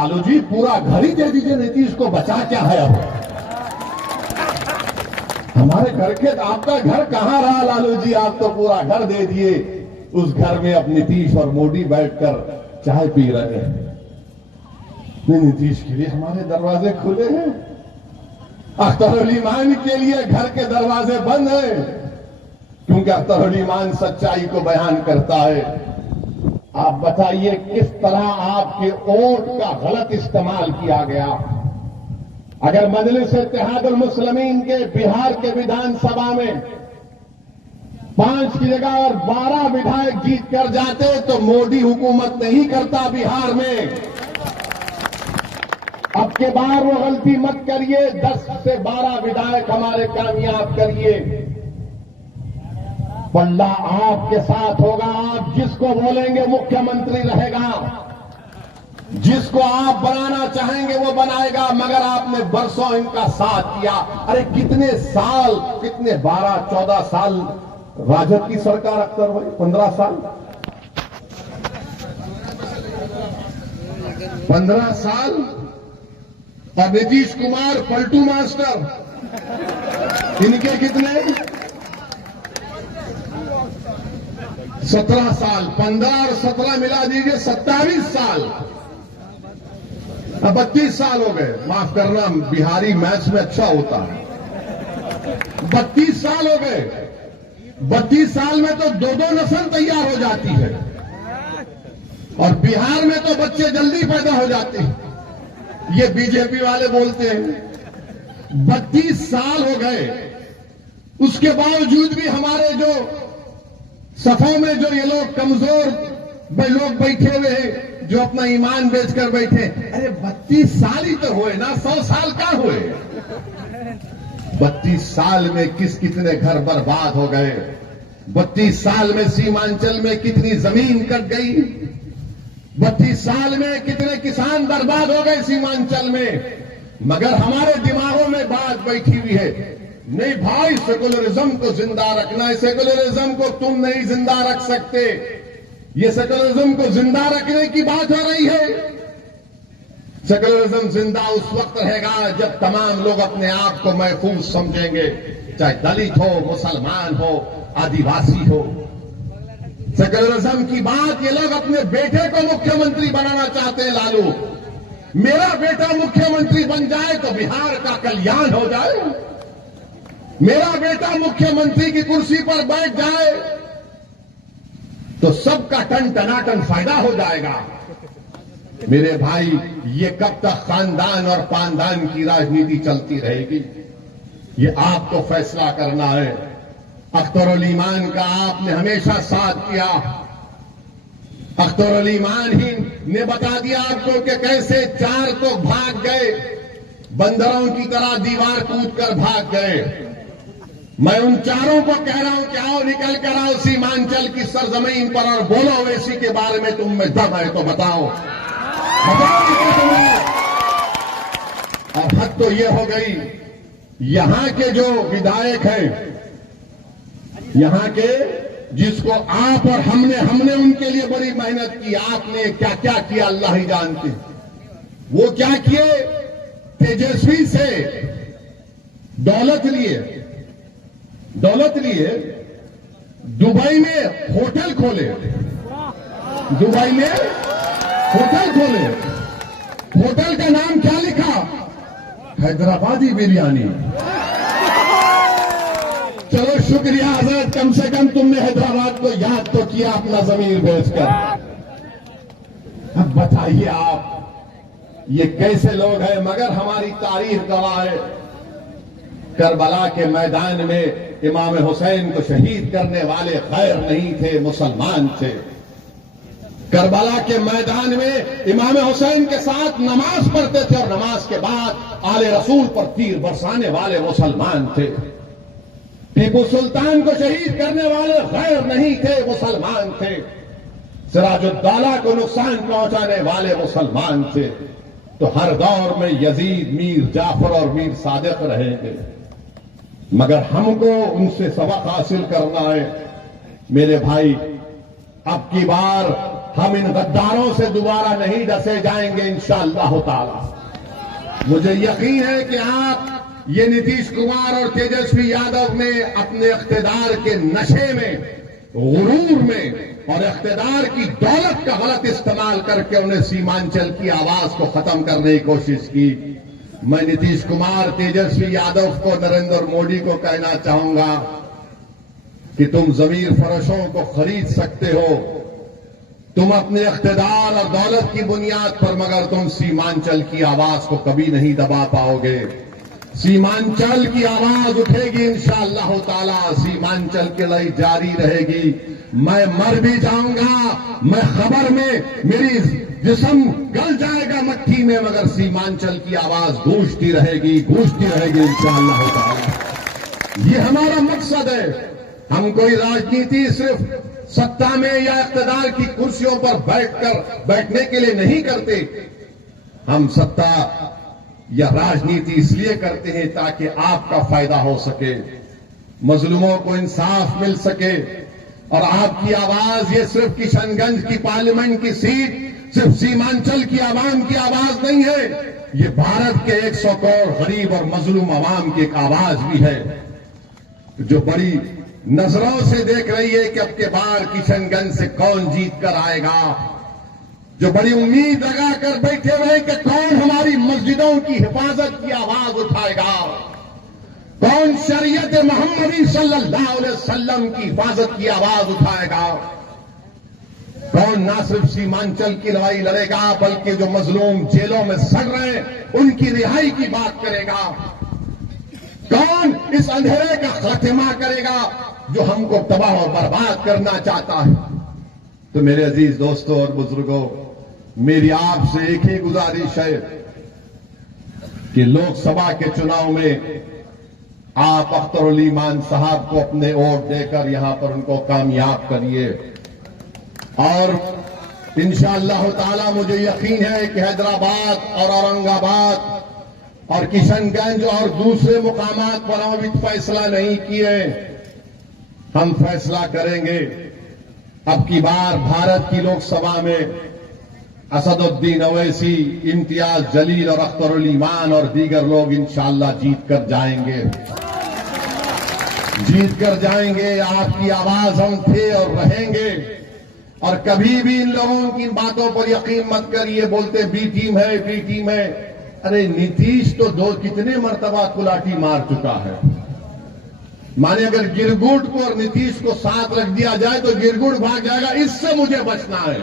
लालू जी पूरा घर ही दे दीजिए, नीतीश को बचा क्या है अब? हमारे घर के आपका घर कहां रहा लालू जी? आप तो पूरा घर दे दिए। उस घर में अब नीतीश और मोदी बैठकर चाय पी रहे हैं। नहीं, नीतीश के लिए हमारे दरवाजे खुले हैं, अख्तर ईमान के लिए घर के दरवाजे बंद हैं, क्योंकि अख्तर ईमान सच्चाई को बयान करता है। आप बताइए किस तरह आपके वोट का गलत इस्तेमाल किया गया। अगर मजलिस इत्तेहादुल मुस्लिमीन के बिहार के विधानसभा में 5 की जगह और 12 विधायक जीत कर जाते तो मोदी हुकूमत नहीं करता बिहार में। अब के बार वो गलती मत करिए, 10 से 12 विधायक हमारे कामयाब करिए। पल्ला आपके साथ होगा। आप जिसको बोलेंगे मुख्यमंत्री रहेगा, जिसको आप बनाना चाहेंगे वो बनाएगा। मगर आपने बरसों इनका साथ किया। अरे कितने साल, कितने 12-14 साल राजद की सरकार अख्तर भाई, 15 साल, 15 साल। और नीतीश कुमार पलटू मास्टर, इनके कितने 17 साल, 15 और 17 मिला दीजिए 27 साल। अब 32 साल हो गए। माफ करना, बिहारी मैथ्स में अच्छा होता है। 32 साल हो गए। 32 साल में तो 2-2 नस्ल तैयार हो जाती है, और बिहार में तो बच्चे जल्दी पैदा हो जाते हैं। ये बीजेपी वाले बोलते हैं 32 साल हो गए, उसके बावजूद भी हमारे जो सफों में जो ये लोग कमजोर लोग बैठे हुए हैं, जो अपना ईमान बेचकर बैठे। अरे 32 साल ही तो हुए ना, 100 साल क्या हुए? 32 साल में कितने घर बर्बाद हो गए। 32 साल में सीमांचल में कितनी जमीन कट गई। 32 साल में कितने किसान बर्बाद हो गए सीमांचल में। मगर हमारे दिमागों में बात बैठी हुई है, नहीं भाई सेकुलरिज्म को जिंदा रखना है। सेकुलरिज्म को तुम नहीं जिंदा रख सकते। ये सेकुलरिज्म को जिंदा रखने की बात हो रही है। सेकुलरिज्म जिंदा उस वक्त रहेगा जब तमाम लोग अपने आप को महफूज समझेंगे, चाहे दलित हो, मुसलमान हो, आदिवासी हो। सेकुलरिज्म की बात ये लोग अपने बेटे को मुख्यमंत्री बनाना चाहते हैं। लालू, मेरा बेटा मुख्यमंत्री बन जाए तो बिहार का कल्याण हो जाए, मेरा बेटा मुख्यमंत्री की कुर्सी पर बैठ जाए तो सबका टन टनाटन फायदा हो जाएगा। मेरे भाई, ये कब तक खानदान और पानदान की राजनीति चलती रहेगी, ये आपको फैसला करना है। अख्तर ईमान का आपने हमेशा साथ किया। अख्तर ईमान ही ने बता दिया आपको कि कैसे 4 तो भाग गए, बंदरों की तरह दीवार कूदकर भाग गए। मैं उन 4 को कह रहा हूं कि आओ निकल कर आओ सीमांचल की सरजमीन पर और बोलो ओवैसी के बारे में तुम में दम है तो बताओ। और हद तो ये हो गई, यहां के जो विधायक हैं, यहां के जिसको आप और हमने उनके लिए बड़ी मेहनत की, आपने क्या क्या किया अल्लाह ही जानते। वो क्या किए, तेजस्वी से दौलत लिए, दुबई में होटल खोले, दुबई में होटल खोले। होटल का नाम क्या लिखा, हैदराबादी बिरयानी। चलो शुक्रिया हजरत, कम से कम तुमने हैदराबाद को याद तो किया अपना जमीन बेचकर। अब बताइए आप ये कैसे लोग हैं। मगर हमारी तारीख गवाह है, करबला के मैदान में इमाम हुसैन को शहीद करने वाले गैर नहीं थे, मुसलमान थे। करबला के मैदान में इमाम हुसैन के साथ नमाज पढ़ते थे और नमाज के बाद आले रसूल पर तीर बरसाने वाले मुसलमान थे। टीपू सुल्तान को शहीद करने वाले गैर नहीं थे, मुसलमान थे। सिराजुद्दौला को नुकसान पहुंचाने वाले मुसलमान थे। तो हर दौर में यजीद, मीर जाफर और मीर सादिक रहेंगे, मगर हमको उनसे सबक हासिल करना है। मेरे भाई, अब की बार हम इन गद्दारों से दोबारा नहीं डसे जाएंगे इंशाअल्लाह ताला। मुझे यकीन है कि आप ये नीतीश कुमार और तेजस्वी यादव ने अपने इख्तिदार के नशे में, गुरूर में और इख्तिदार की दौलत का गलत इस्तेमाल करके उन्हें सीमांचल की आवाज को खत्म करने की कोशिश की। मैं नीतीश कुमार, तेजस्वी यादव को, नरेंद्र मोदी को कहना चाहूंगा कि तुम जमीर फरोशों को खरीद सकते हो, तुम अपने इख्तिदार और दौलत की बुनियाद पर, मगर तुम सीमांचल की आवाज को कभी नहीं दबा पाओगे। सीमांचल की आवाज उठेगी इंशाअल्लाह ताला, सीमांचल की लड़ाई जारी रहेगी। मैं मर भी जाऊंगा, मैं खबर में, मेरी जिस्म गल जाएगा मट्टी में, मगर सीमांचल की आवाज गूंजती रहेगी इंशाअल्लाह ताला। ये हमारा मकसद है। हम कोई राजनीति सिर्फ सत्ता में या इख्तिदार की कुर्सियों पर बैठने के लिए नहीं करते। हम सत्ता या राजनीति इसलिए करते हैं ताकि आपका फायदा हो सके, मजलूमों को इंसाफ मिल सके। और आपकी आवाज ये सिर्फ किशनगंज की पार्लियामेंट की सीट, सिर्फ सीमांचल की आवाम की आवाज नहीं है, ये भारत के 100 करोड़ गरीब और मजलूम आवाम की एक आवाज भी है, जो बड़ी नजरों से देख रही है कि अब के बार किशनगंज से कौन जीत कर आएगा, जो बड़ी उम्मीद लगाकर बैठे हुए कि कौन हमारी मस्जिदों की हिफाजत की आवाज उठाएगा, कौन शरीयत मोहम्मदी सल्लल्लाहु अलैहि वसल्लम की हिफाजत की आवाज उठाएगा, कौन ना सिर्फ सीमांचल की लड़ाई लड़ेगा बल्कि जो मजलूम जेलों में सड़ रहे हैं उनकी रिहाई की बात करेगा, कौन इस अंधेरे का खात्मा करेगा जो हमको तबाह और बर्बाद करना चाहता है। तो मेरे अजीज दोस्तों और बुजुर्गों, मेरी आपसे एक ही गुजारिश है कि लोकसभा के चुनाव में आप अख्तरुल ईमान साहब को अपने वोट देकर यहां पर उनको कामयाब करिए। और इंशाअल्लाह ताला मुझे यकीन है कि हैदराबाद और औरंगाबाद और किशनगंज और दूसरे मुकामात पर हम अभी फैसला नहीं किए, हम फैसला करेंगे। अब की बार भारत की लोकसभा में असदुद्दीन अवैसी, इम्तियाज जलील और अख्तरुल ईमान और दीगर लोग इंशाअल्लाह जीत कर जाएंगे। आपकी आवाज हम थे और रहेंगे। और कभी भी इन लोगों की बातों पर यकीन मत करिए, बोलते बी टीम है। अरे नीतीश तो कितने मर्तबा कुलाटी मार चुका है। माने अगर गिरगुट को और नीतीश को साथ रख दिया जाए तो गिरगुट भाग जाएगा, इससे मुझे बचना है।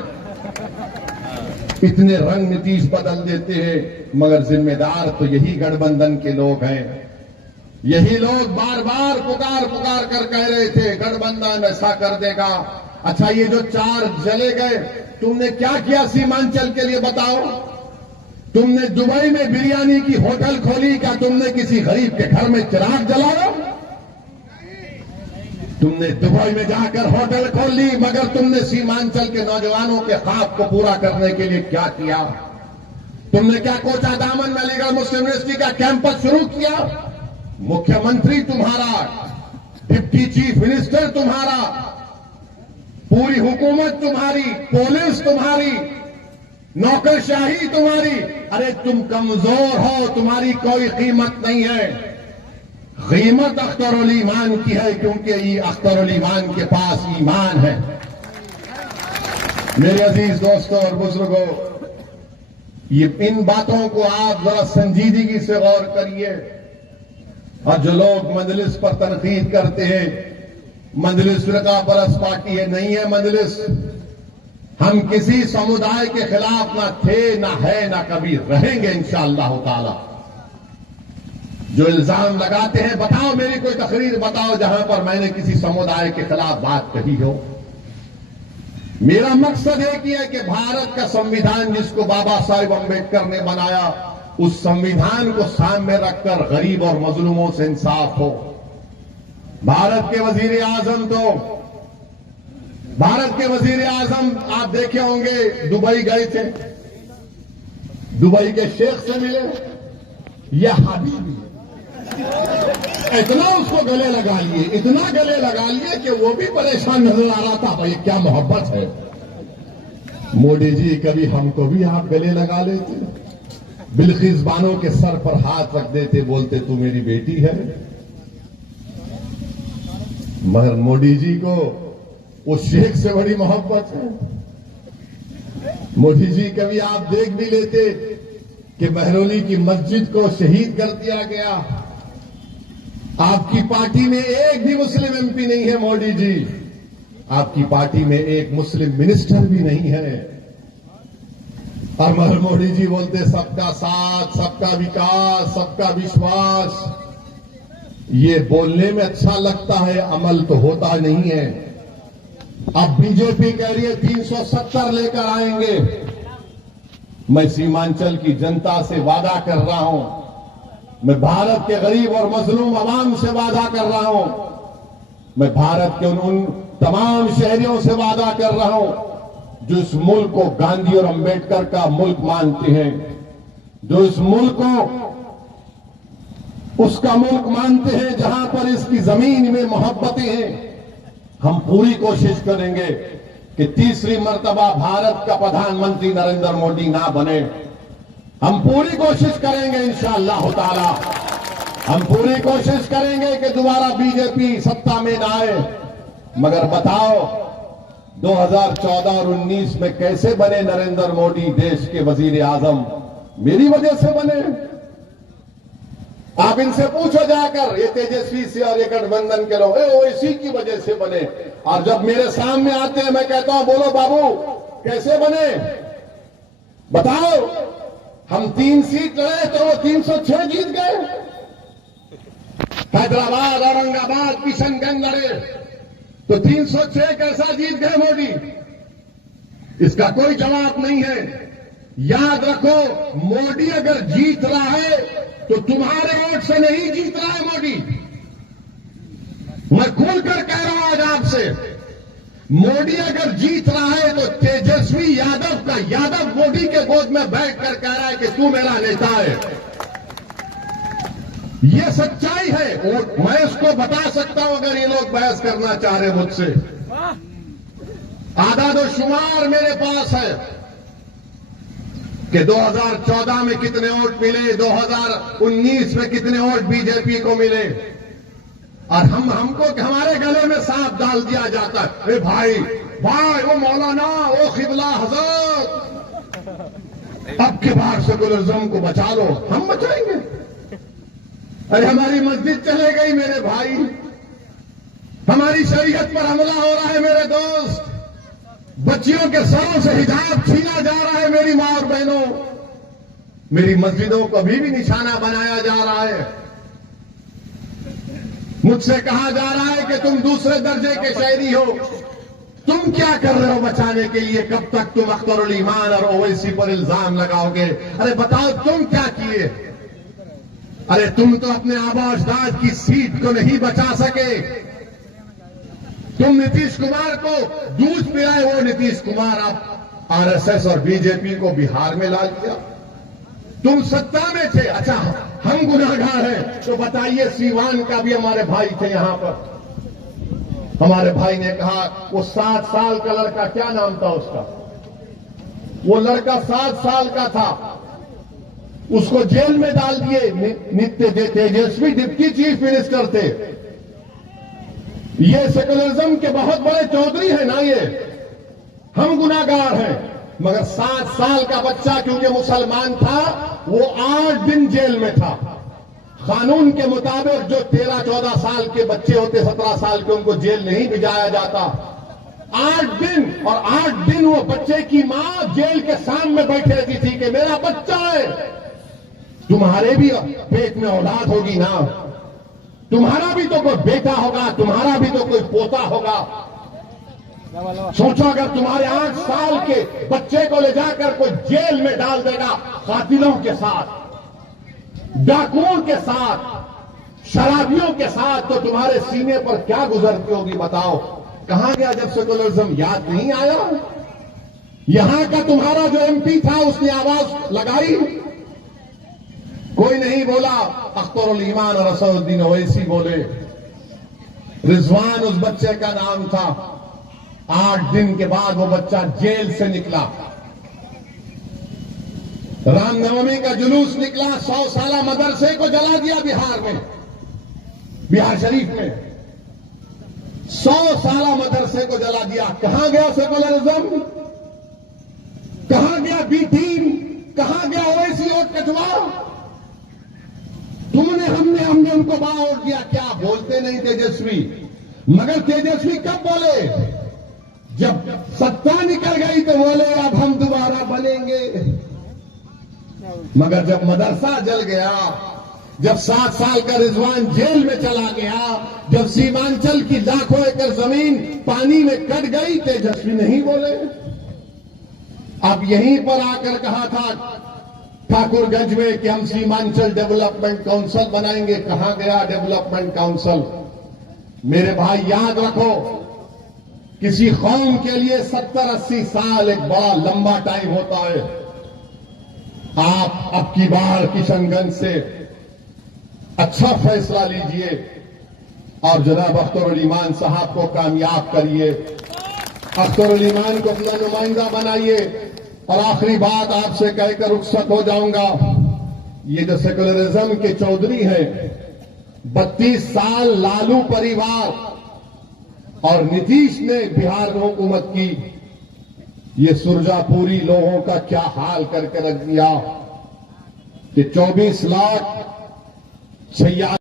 इतने रंग नीतीश बदल देते हैं, मगर जिम्मेदार तो यही गठबंधन के लोग हैं। यही लोग बार बार पुकार कर कह रहे थे गठबंधन ऐसा कर देगा। अच्छा, ये जो 4 जले गए, तुमने क्या किया सीमांचल के लिए बताओ? तुमने दुबई में बिरयानी की होटल खोली, क्या तुमने किसी गरीब के घर में चिराग जलाया? तुमने दुबई में जाकर होटल खोल ली, मगर तुमने सीमांचल के नौजवानों के ख्वाब को पूरा करने के लिए क्या किया? तुमने क्या कोचा दामन में अलीगढ़ मुस्लिम यूनिवर्सिटी का कैंपस शुरू किया? मुख्यमंत्री तुम्हारा, डिप्टी चीफ मिनिस्टर तुम्हारा, पूरी हुकूमत तुम्हारी, पुलिस तुम्हारी, नौकरशाही तुम्हारी। अरे तुम कमजोर हो, तुम्हारी कोई कीमत नहीं है। कीमत अख्तरुल ईमान की है, क्योंकि ये अख्तरुल ईमान के पास ईमान है। मेरे अजीज दोस्तों और बुजुर्गों, ये इन बातों को आप जरा संजीदगी से गौर करिए। और जो लोग मजलिस पर तनकीद करते हैं, मजलिस फिरका परस्त पार्टी है, नहीं है मजलिस। हम किसी समुदाय के खिलाफ ना थे, ना है, ना कभी रहेंगे इंशाअल्लाह ताला। जो इल्जाम लगाते हैं, बताओ मेरी कोई तकरीर बताओ जहां पर मैंने किसी समुदाय के खिलाफ बात कही हो। मेरा मकसद एक ही है कि भारत का संविधान जिसको बाबा साहेब अम्बेडकर ने बनाया, उस संविधान को सामने रखकर गरीब और मजलूमों से इंसाफ हो। भारत के वजीर आजम आप देखे होंगे, दुबई गए थे, दुबई के शेख से मिले, यह हबीबी इतना उसको गले लगा लिए, इतना गले लगा लिए कि वो भी परेशान नजर आ रहा था। भाई क्या मोहब्बत है, मोदी जी कभी हमको भी आप गले लगा लेते, बिल्किस बानो के सर पर हाथ रख देते, बोलते तू मेरी बेटी है। मगर मोदी जी को उस शेख से बड़ी मोहब्बत है। मोदी जी कभी आप देख भी लेते कि महरौली की मस्जिद को शहीद कर दिया गया। आपकी पार्टी में एक भी मुस्लिम एमपी नहीं है मोदी जी, आपकी पार्टी में एक मुस्लिम मिनिस्टर भी नहीं है। और मगर मोदी जी बोलते सबका साथ, सबका विकास, सबका विश्वास। ये बोलने में अच्छा लगता है, अमल तो होता नहीं है। अब बीजेपी कह रही है 370 लेकर आएंगे। मैं सीमांचल की जनता से वादा कर रहा हूं, मैं भारत के गरीब और मजलूम अवाम से वादा कर रहा हूं, मैं भारत के उन तमाम शहरियों से वादा कर रहा हूं जो इस मुल्क को गांधी और अंबेडकर का मुल्क मानते हैं, जो इस मुल्क को उसका मुल्क मानते हैं जहां पर इसकी जमीन में मोहब्बतें हैं। हम पूरी कोशिश करेंगे कि तीसरी मर्तबा भारत का प्रधानमंत्री नरेंद्र मोदी ना बने। हम पूरी कोशिश करेंगे इंशाअल्लाह ताला, हम पूरी कोशिश करेंगे कि दोबारा बीजेपी सत्ता में ना आए। मगर बताओ 2014 और 19 में कैसे बने नरेंद्र मोदी देश के वजीर आजम? मेरी वजह से बने। आप इनसे पूछो जाकर, ये तेजस्वी से और ये गठबंधन के लोग, वो इसी की वजह से बने। और जब मेरे सामने आते हैं मैं कहता हूं बोलो बाबू कैसे बने, बताओ। हम 3 सीट लड़े तो वो 306 जीत गए। हैदराबाद, औरंगाबाद, किशनगंज लड़े तो 306 कैसा जीत गए मोदी? इसका कोई जवाब नहीं है। याद रखो, मोदी अगर जीत रहा है तो तुम्हारे वोट से नहीं जीत रहा है मोदी। मैं खुलकर कह रहा हूं आज आपसे, मोदी अगर जीत रहा है तो तेजस्वी यादव का यादव मोदी के गोद में बैठकर कह रहा है कि तू मेरा नेता है। ये सच्चाई है और मैं इसको बता सकता हूं अगर ये लोग बहस करना चाह रहे मुझसे। आदाद शुमार मेरे पास है कि 2014 में कितने वोट मिले, 2019 में कितने वोट बीजेपी को मिले। और हमको हमारे गले में सांप डाल दिया जाता है, अरे भाई वो मौलाना, वो खिबला हजरत, अब के बार सेकुलरिज्म को बचा लो। हम बचाएंगे? अरे हमारी मस्जिद चले गई मेरे भाई, हमारी शरीयत पर हमला हो रहा है मेरे दोस्त, बच्चियों के सरों से हिजाब छीना जा रहा है मेरी मां और बहनों, मेरी मस्जिदों को अभी भी निशाना बनाया जा रहा है। मुझसे कहा जा रहा है कि तुम दूसरे दर्जे के शहरी हो, तुम क्या कर रहे हो बचाने के लिए? कब तक तुम अख्तरुल ईमान और ओवैसी पर इल्जाम लगाओगे? अरे बताओ तुम क्या किए? अरे तुम तो अपने आबा अजदाद की सीट को नहीं बचा सके। तुम नीतीश कुमार को दूध पिलाए, वो नीतीश कुमार अब आरएसएस और बीजेपी को बिहार में ला दिया। तुम सत्ता में थे, अच्छा हम गुनाहगार हैं तो बताइए। सीवान का भी हमारे भाई थे यहां पर, हमारे भाई ने कहा वो 7 साल का लड़का, क्या नाम था उसका, वो लड़का 7 साल का था, उसको जेल में डाल दिए। नित्य तेजस्वी डिप्टी चीफ मिनिस्टर थे। ये सेकुलरिज्म के बहुत बड़े चौधरी हैं ना ये। हम गुनाहगार हैं, मगर 7 साल का बच्चा क्योंकि मुसलमान था वो 8 दिन जेल में था। कानून के मुताबिक जो 13-14 साल के बच्चे होते, 17 साल के, उनको जेल नहीं भिजाया जाता। 8 दिन, और 8 दिन वो बच्चे की मां जेल के सामने बैठे रहती थी कि मेरा बच्चा है। तुम्हारे भी पेट में औलाद होगी ना, तुम्हारा भी तो कोई बेटा होगा, तुम्हारा भी तो कोई पोता होगा। सोचो अगर तुम्हारे 8 साल के बच्चे को ले जाकर कोई जेल में डाल देगा, कातिलों के साथ, डाकुओं के साथ, शराबियों के साथ, तो तुम्हारे सीने पर क्या गुजरती होगी बताओ? कहां गया जब सेकुलरिज्म? याद नहीं आया? यहां का तुम्हारा जो एमपी था उसने आवाज लगाई, कोई नहीं बोला। अख्तरुल ईमान और असदुद्दीन ओवैसी बोले, रिजवान उस बच्चे का नाम था। 8 दिन के बाद वो बच्चा जेल से निकला। रामनवमी का जुलूस निकला, 100 साला मदरसे को जला दिया बिहार में, बिहार शरीफ में 100 साला मदरसे को जला दिया। कहां गया सेकुलरिज्म? कहां गया बी टीम? कहां गया ओवैसी और कटवा? हमने उनको बड़ा वोट दिया। क्या बोलते नहीं तेजस्वी? मगर तेजस्वी कब बोले? जब सत्ता निकल गई तो बोले अब हम दोबारा बनेंगे। मगर जब मदरसा जल गया, जब 7 साल का रिजवान जेल में चला गया, जब सीमांचल की लाखों एकड़ जमीन पानी में कट गई, तेजस्वी नहीं बोले। अब यहीं पर आकर कहा था ठाकुरगंज में कि हम सीमांचल डेवलपमेंट काउंसिल बनाएंगे। कहां गया डेवलपमेंट काउंसिल? मेरे भाई याद रखो, किसी कौम के लिए 70-80 साल एक बड़ा लंबा टाइम होता है। आप अब की बार किशनगंज से अच्छा फैसला लीजिए और जनाब अख्तरुल ईमान साहब को कामयाब करिए, अख्तरुल ईमान को अपना नुमाइंदा बनाइए। और आखिरी बात आपसे कहकर रुखसत हो जाऊंगा, ये जो सेकुलरिज्म के चौधरी हैं, 32 साल लालू परिवार और नीतीश ने बिहार में हुकूमत की, ये सुरजापुरी लोगों का क्या हाल करके रख दिया कि 24 लाख 46